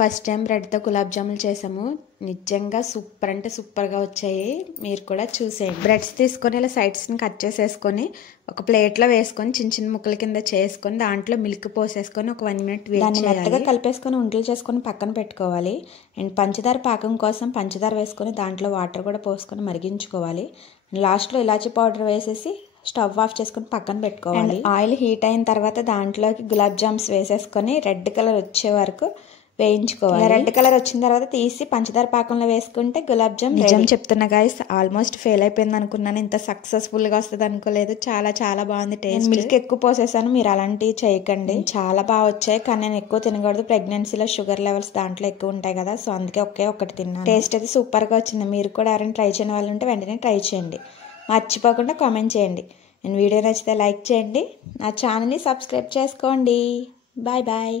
First time బ్రెడ్తో gulab జాములు చేసాము. నిజంగా సూపర్ అంటే సూపర్గా వచ్చాయి. మీరు కూడా చూసేయండి. బ్రెడ్స్ తీసుకొని ఇలా సైడ్స్ని కట్ చేసేసుకొని ఒక ప్లేట్లో వేసుకొని చిన్న చిన్న ముక్కల కింద చేసుకొని దాంట్లో మిల్క్ పోసేసుకొని ఒక 1 మినిట్ దాన్ని మెత్తగా కలిపేసుకొని ఉండలు చేసుకొని పక్కన పెట్టుకోవాలి. అండ్ పంచదార పాకం కోసం పంచదార వేసుకొని దాంట్లో వాటర్ కూడా పోసుకొని మరిగించుకోవాలి. లాస్ట్లో ఇలాచీ పౌడర్ వేసేసి స్టవ్ ఆఫ్ చేసుకొని పక్కన పెట్టుకోవాలి. ఆయిల్ హీట్ అయిన తర్వాత దాంట్లోకి గులాబ్ జామ్స్ వేసేసుకొని రెడ్ కలర్ వచ్చే వరకు వేయించుకోవాలి. రెడ్ కలర్ వచ్చిన తర్వాత తీసి పంచదార పాకంలో వేసుకుంటే గులాబ్ జామ్ నిజం చెప్తున్నా గైస్, ఆల్మోస్ట్ ఫెయిల్ అయిపోయింది అనుకున్నాను. ఇంత సక్సెస్ఫుల్గా వస్తుంది అనుకోలేదు. చాలా చాలా బాగుంది టేస్ట్. మిల్క్ ఎక్కువ పోసేసాను, మీరు అలాంటివి చేయకండి. చాలా బాగా వచ్చాయి, కానీ నేను ఎక్కువ తినకూడదు. ప్రెగ్నెన్సీలో షుగర్ లెవెల్స్ దాంట్లో ఎక్కువ ఉంటాయి కదా, సో అందుకే ఒకటి తిన్నాను. టేస్ట్ అయితే సూపర్గా వచ్చింది. మీరు కూడా ఎవరైనా ట్రై చేయని వాళ్ళు ఉంటే వెంటనే ట్రై చేయండి. మర్చిపోకుండా కామెంట్ చేయండి. నేను వీడియో నచ్చితే లైక్ చేయండి. నా ఛానల్ని సబ్స్క్రైబ్ చేసుకోండి. Bye bye.